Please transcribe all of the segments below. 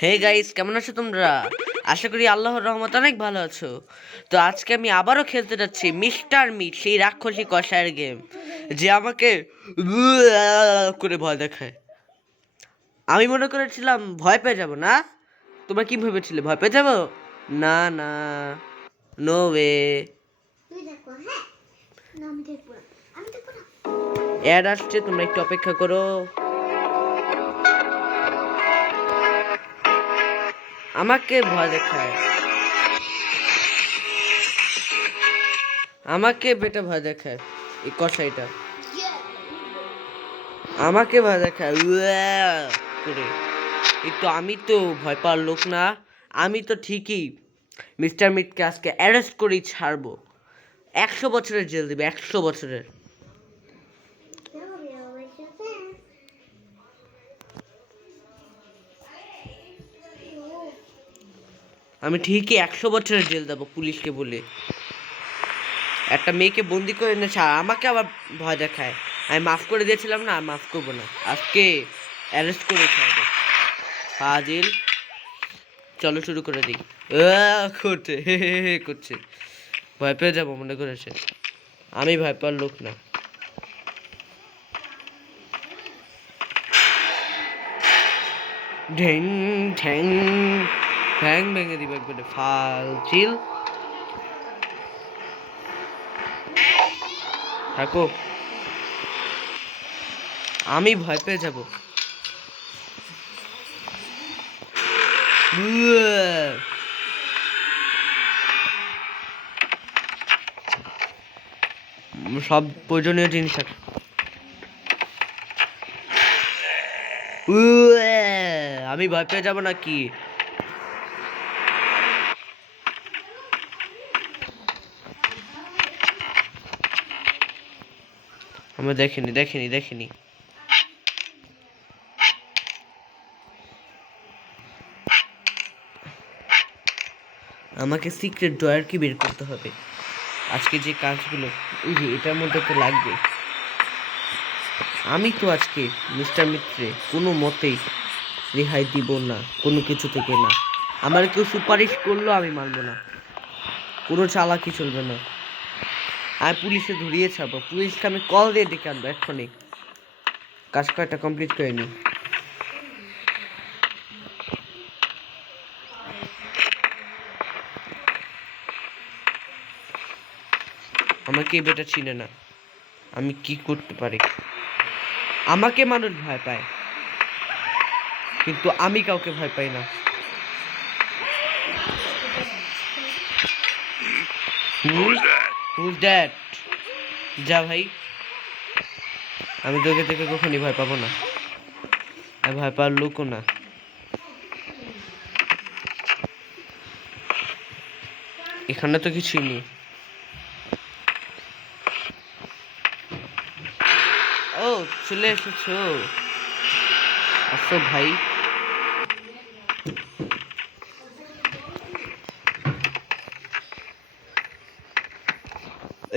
Hey guys, কেমন আছো তোমরা? আশা করি আল্লাহর রহমত অনেক ভালো আছো। তো আজকে আমি আবারও খেলতে যাচ্ছি মিস্টার মিট, সেই রাক্ষসী কষায়ের গেম, যে আমাকে করে ভয় দেখায়। আমি মনে করেছিলাম ভয় পেয়ে যাব না। তোমরা কি ভেবেছিলে ভয় পেয়ে যাব? না না, নো ওয়ে। অ্যাড আসছে, তোমরা একটু অপেক্ষা করো। আমাকে ভয় দেখায়, আমাকে বেটা ভয় দেখায় এই কষাইটা, আমাকে ভয় দেখায় করে। একটু আমি তো ভয় পাওয়ার লোক না। আমি তো ঠিকই মিস্টার মিটকে আজকে অ্যারেস্ট করেই ছাড়বো। 100 বছরের জেল দিবে, 100 বছরের। আমি ঠিকই 100 বছরের জেল দেবো পুলিশকে বলে। একটা মেয়েকে বন্দি করে এনেছে আর আমাকে আবার ভয় দেখায়। আমি মাফ করে দিয়েছিলাম না, আর মাফ করবো না, আজকে অ্যারেস্ট করে ছাড়বো। ফাজিল, চলো শুরু করে দিই। করছে করছে, ভয় পেয়ে যাবো মনে করেছে। আমি ভয় পাওয়ার লোক না। ঢেং ঠ্যাং ঠ্যাং ভেঙে দিবে একবারে। ফাজিল, থাকো, আমি ভয় পেয়ে যাব। সব প্রয়োজনীয় জিনিস আছে। আমি ভয় পেয়ে যাব নাকি? আমি দেখিনি দেখিনি দেখিনি। আমাকে সিক্রেট ড্রয়ার কি বের করতে হবে আজকে, যে কাজগুলো এই যে এটার মধ্যে তো লাগবে। আমি তো আজকে মিস্টার মিত্রে কোনো মতেই রেহাই দিব না, কোনো কিছু থেকে না। আমার কেউ সুপারিশ করলেও আমি মানবো না, কোনো চালাকি চলবে না। আমি পুলিশে ধরিয়ে ছাড়বো, পুলিশকে আমি কল দিয়ে ডেকে আনবো এক্ষুনি। কাজ কয়টা কমপ্লিট করে নি। আমাকে এই বেটা চিনে না, আমি কি করতে পারি? আমাকে মানুষ ভয় পায়, কিন্তু আমি কাউকে ভয় পাই না। Who's that? যা ভাই, আমি তোকে থেকে কখনই ভয় পাবো না, আমি ভয় পাওয়ার লোকও না। এখানে তো কিছুই নেই। ও, চলে এসেছো, আসো ভাই।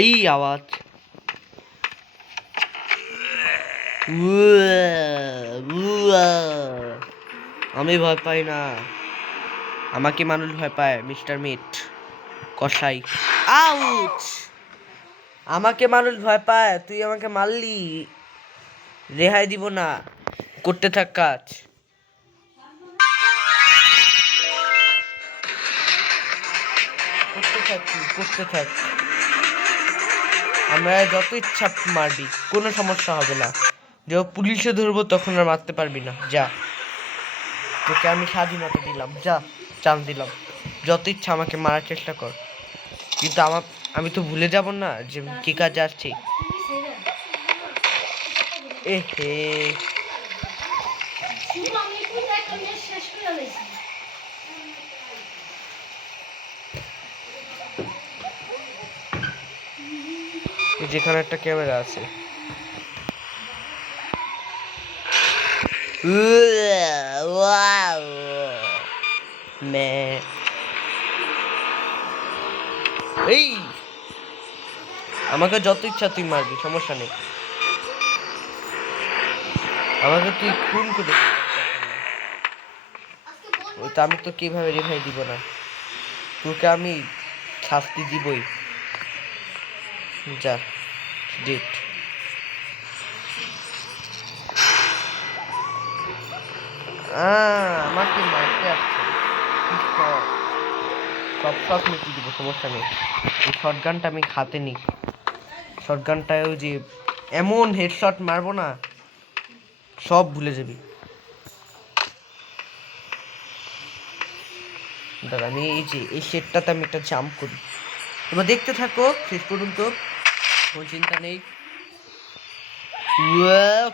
এই আওয়াজ, আমি ভয় পাই না, আমাকে মানুষ ভয় পায়। মিস্টার মিট কসাই, আউচ! আমাকে মানুষ ভয় পায়, তুই আমাকে মারলি, রেহাই দিব না, করতে থাক কাজ। করতে থাক, করতে থাক, আমরা যত ইচ্ছা মারবি, কোনো সমস্যা হবে না। যখন পুলিশে ধরবো তখন আর মারতে পারবি না। যা, তোকে আমি স্বাধীনতা দিলাম, যা, চান্স দিলাম, যত ইচ্ছা আমাকে মারার চেষ্টা কর, কিন্তু আমি তো ভুলে যাব না যে কি কাজে আসছি। এহে, যেখানে একটা ক্যামেরা আছে। এই, আমাকে যত ইচ্ছা তুই মারবি, সমস্যা নেই। আমাকে তুই খুন করে ওই তো আমি তো কিভাবে রিভাই দিব না, তোকে আমি শাস্তি দিবই। যা ডেট আমাকে মারতে আসছে, সব সব মিটিয়ে দিব, সমস্যা নেই। এই শর্ট গানটা আমি হাতে নিই, শর্ট গানটাও যে এমন হেডশট মারবো না সব ভুলে যাবি। দাদা আমি এই যে এই সেটটাতে আমি একটা জাম্প করি, তোমরা দেখতে থাকো শেষ পর্যন্ত, কোনো চিন্তা নেই।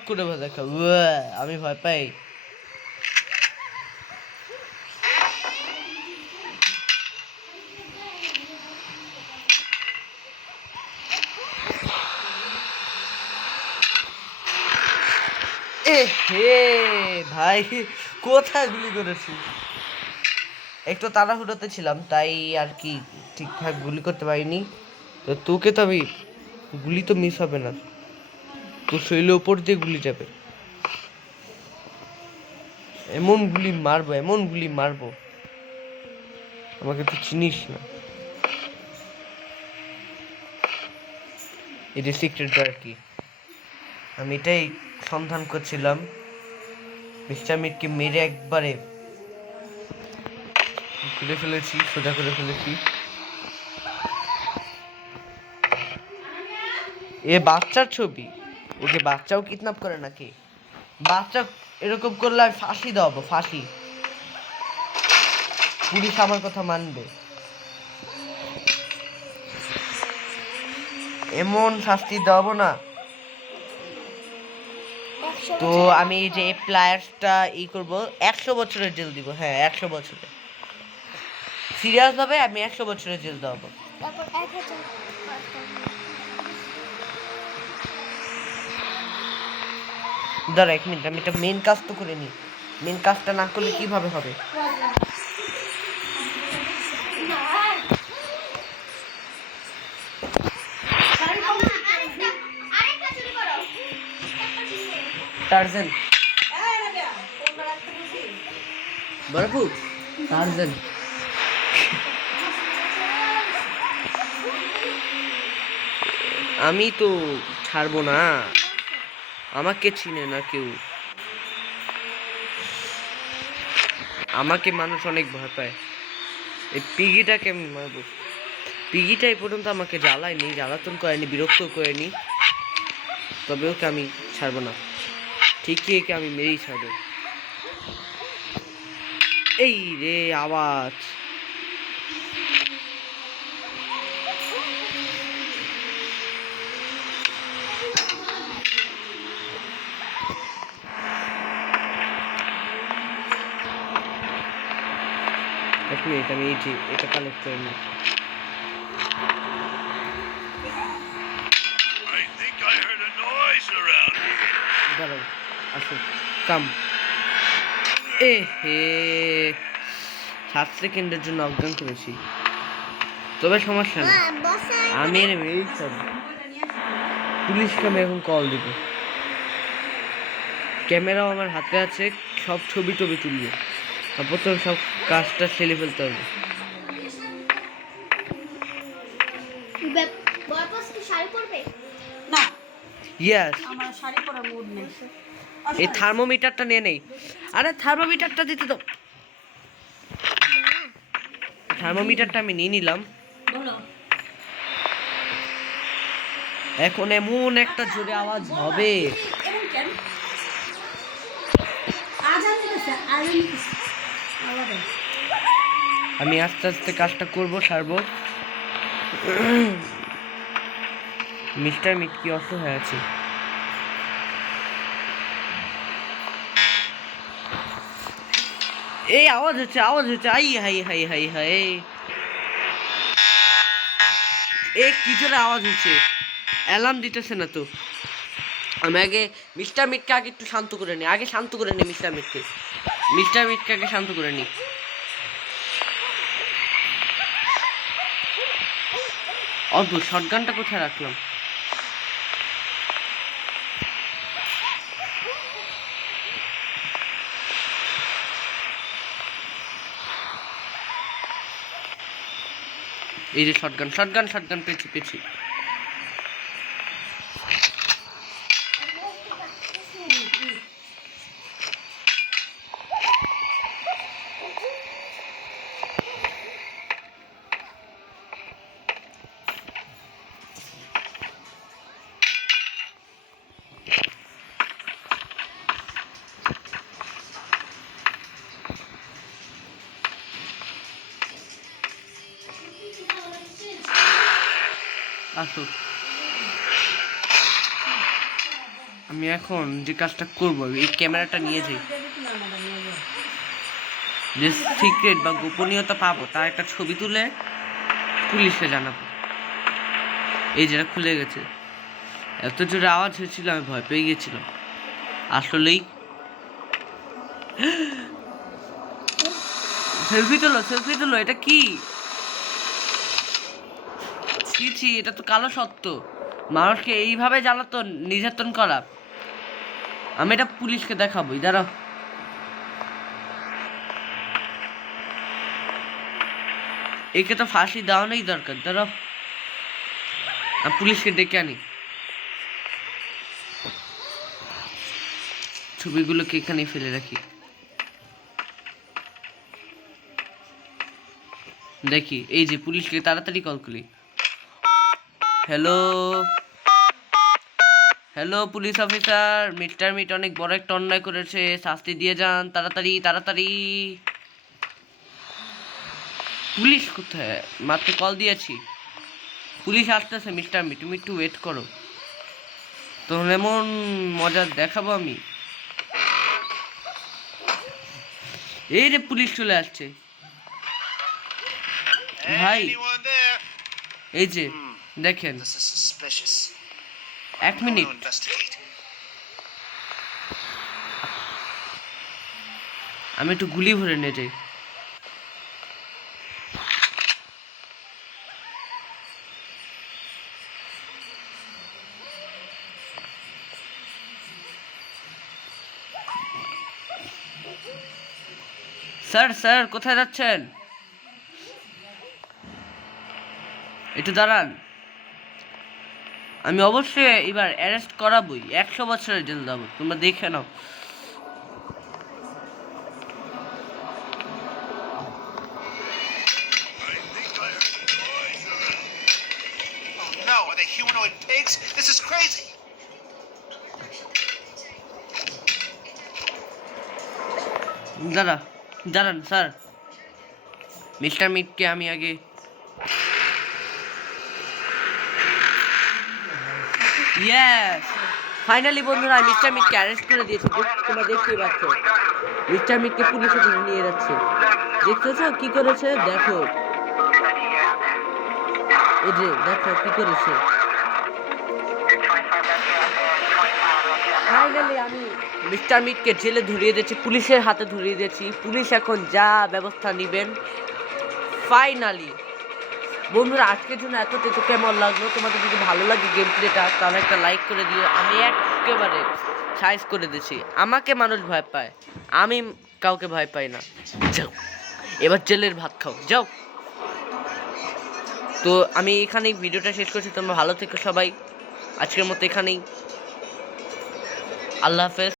করে ভয় দেখা, আমি ভয় পাই। এ হে ভাই, কোথায় গুলি করেছি? একটু তাড়াহুড়োতে ছিলাম তাই আর কি ঠিকঠাক গুলি করতে পারিনি। তো তোকে তো আমি গুলি তো মিস হবে না, তোর শরীরের উপর দিয়ে গুলি যাবে, এমন গুলি মারবো, এমন গুলি মারবো, আমাকে তুই চিনিস না। এটা সিক্রেট আর কি, আমি এটাই সন্ধান করছিলাম। মিস্টার মিটকে মেরে একবারে খুলে ফেলেছি, সোজা করে ফেলেছি। এ বাচ্চার ছবি, ওকে বাচ্চাও কিডন্যাপ করে নাকি? বাচ্চা এরকম করলে আমি ফাঁসি দেবো, ফাঁসি, পুলিশ আমার কথা মানবে, এমন শাস্তি দেবো না। তো আমি যে এই প্লেয়ার্সটা করব, 100 বছরের জেল দিব, হ্যাঁ 100 বছরের, সিরিয়াস ভাবে আমি 100 বছরের জেল দেবো। দাঁড়া 1 মিনিট, আমি এটা মেন কাজ তো করে নিই, মেন কাজটা না করলে কিভাবে হবে? টার্জেন বরফু, টার্জেন আমি তো ছাড়বো না, আমাকে চিনে না কেউ, আমাকে মানুষ অনেক ভয় পায়। এই পিগিটাকে আমি মারবো, পিগিটা এই পর্যন্ত আমাকে জ্বালায়নি, জ্বালাতন করেনি, বিরক্ত করেনি, তবে ওকে আমি ছাড়বো না, ঠিকই একে আমি মেরেই ছাড়বো। এই রে আওয়াজ, এক মিনিট আমি এই যে এটা কালেক্ট করে নিই। দাঁড়াও, আসুন কাম। এ হে 7 সেকেন্ডের জন্য অজ্ঞান করেছি, তবে সমস্যা না, আমি এর মেরেই ছাড়বো। পুলিশকে আমি এখন কল দিব, ক্যামেরাও আমার হাতে আছে, সব ছবি টবি তুলবো, তারপর তো সব কাজটা সেরে ফেলতে হবে। ইয়েস, এই থার্মোমিটারটা নিয়ে নেই, আরে থার্মোমিটারটা দিতে দাও, থার্মোমিটারটা আমি নিয়ে নিলাম। এখন এমন একটা জোরে আওয়াজ হবে, আমি আস্তে আস্তে কাজটা করবো, সারবো। মিস্টার মিট কি অসহায় আছে, এই আওয়াজ হচ্ছে, আওয়াজ হচ্ছে, আই হাই হাই হাই হাই, এ কি জোরে আওয়াজ হচ্ছে, অ্যালার্ম দিতেছে না তো। আমি আগে মিস্টার মিটকে আগে একটু শান্ত করে নিই, আগে শান্ত করে নিই মিস্টার মিটকে, মিস্টার মিটকে আগে শান্ত করে নিই। অদ্ভুত, শটগানটা কোথায় রাখলাম? এই যে শটগান শটগান শটগান পেয়েছি পেয়েছি। আসো, আমি এখন যে কাজটা করবো এই ক্যামেরাটা নিয়ে যাই, যে সিক্রেট বা গোপনীয়তা পাবো তার একটা ছবি তুলে পুলিশকে জানাবো। এই যেটা খুলে গেছে, এত জোরে আওয়াজ হয়েছিল আমি ভয় পেয়ে গেছিলাম আসলেই। সেলফি তোলো, এটা কি? ছি ছি, এটা তো কালো সত্য, মানুষকে এইভাবে জ্বালাতন নির্যাতন করা। আমি এটা পুলিশকে দেখাবো, দাঁড়াও। একে তো ফাঁসি দেওয়ানোই দরকার, দাঁড়াও আমি পুলিশকে ডেকে আনি। ছবিগুলোকে এখানে ফেলে রাখি, দেখি। এই যে পুলিশকে তাড়াতাড়ি কল করি। Hello hello police officer, mister Meet অনেক বড় একটা অন্যায় করেছে, শাস্তি দিয়ে যান তাড়াতাড়ি তাড়াতাড়ি। পুলিশ কোথায়? মাত্র কল দিয়েছি, পুলিশ আসতেছে। মিস্টার মিট তুমি একটু ওয়েট করো, তোর এমন মজা দেখাবো আমি। এই রে পুলিশ চলে আসছে ভাই, এই যে দেখেন। 1 মিনিট, আমি একটু গুলি ভরে নিয়ে যাই। স্যার স্যার কোথায় যাচ্ছেন? একটু দাঁড়ান, আমি অবশ্যই এবার অ্যারেস্ট করাবই, 100 বছরের জেল দেবো, তোমরা দেখে নাও। No, are they humanoid pigs? This is crazy. দাঁড়ান স্যার, মিস্টার মিটকে আমি আগে ইয়েস ফাইনালি বন্ধুরা মিস্টার মিটকে অ্যারেস্ট করে দিয়েছে। তোমরা দেখতেই পাচ্ছ মিস্টার মিটকে পুলিশে ধরে নিয়ে যাচ্ছে। দেখতেছো কি করেছে? দেখো এই যে দেখো কি করেছে। ফাইনালি আমি মিস্টার মিটকে জেলে ধরিয়ে দিয়েছি, পুলিশের হাতে ধরিয়ে দিয়েছি। পুলিশ এখন যা ব্যবস্থা নেবেন। ফাইনালি বন্ধুরা আজকের জন্য এতটুকু। কেমন লাগলো তোমাদের? যদি ভালো লাগে গেম প্লেটা তাহলে একটা লাইক করে দিও। আমি একেবারে সাইজ করে দিচ্ছি, আমাকে মানুষ ভয় পায়, আমি কাউকে ভয় পাই না। যাও এবার জেলের ভাত খাও, যাও। তো আমি এখানেই ভিডিওটা শেষ করছি, তোমরা ভালো থেকো সবাই। আজকের মতো এখানেই, আল্লাহ হাফেজ।